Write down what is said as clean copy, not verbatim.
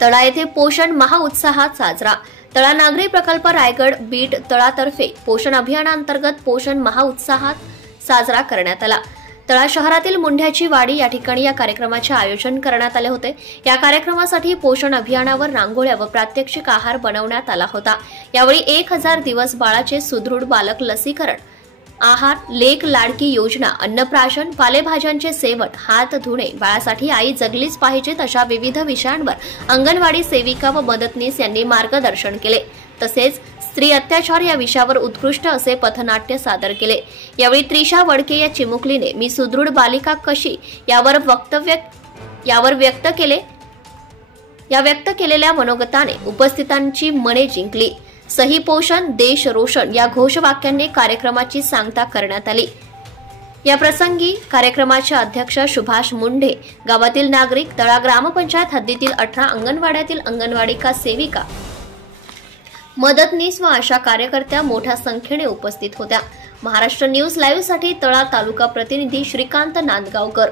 तळा येथे पोषण महाउत्साहात साजरा। तळा नागरी प्रकल्प रायगड बीट तळातर्फे पोषण अभियानांतर्गत पोषण महाउत्साहात साजरा करण्यात आला। तळा शहरातील मुंढ्याची वाडी या ठिकाणी या कार्यक्रमाचे आयोजन करण्यात आले होते। या कार्यक्रमासाठी पोषण अभियानावर रांगोळ्या व प्रात्यक्षिक आहार बनवण्यात आला होता। यावेळी 1000 दिवस बाळाचे सुदृढ बालक लसीकरण, आहार, लेक लाडकी योजना, अन्नप्राशन, पालेभाज्यांचे सेवन, हात धुणे, बाळासाठी आई जगलीच पाहिजेत अशा विविध विषयांवर अंगणवाडी सेविका व मदतनीस यांनी मार्गदर्शन केले। तसेच स्त्री अत्याचार या विषयावर उत्कृष्ट असे पथनाट्य सादर केले। यावेळी त्रिशा वडके या चिमुकलीने मी सुदृढ बालिका कशी यावर व्यक्त केलेल्या मनोगताने उपस्थितांची मने जिंकली। सही पोषण देश रोशन या घोषवाक्याने कार्यक्रमाची सांगता करण्यात आली। या प्रसंगी कार्यक्रमाचे अध्यक्ष सुभाष मुंढे, गावातील नागरिक, तळा ग्रामपंचायत हद्दीतील 18 अंगणवाड्यातील अंगणवाडिका सेविका, मदतनीस व आशा कार्यकर्त्या मोठ्या संख्येने उपस्थित होत्या। महाराष्ट्र न्यूज लाईव्ह साठी तळा तालुका प्रतिनिधी श्रीकांत नांदगावकर।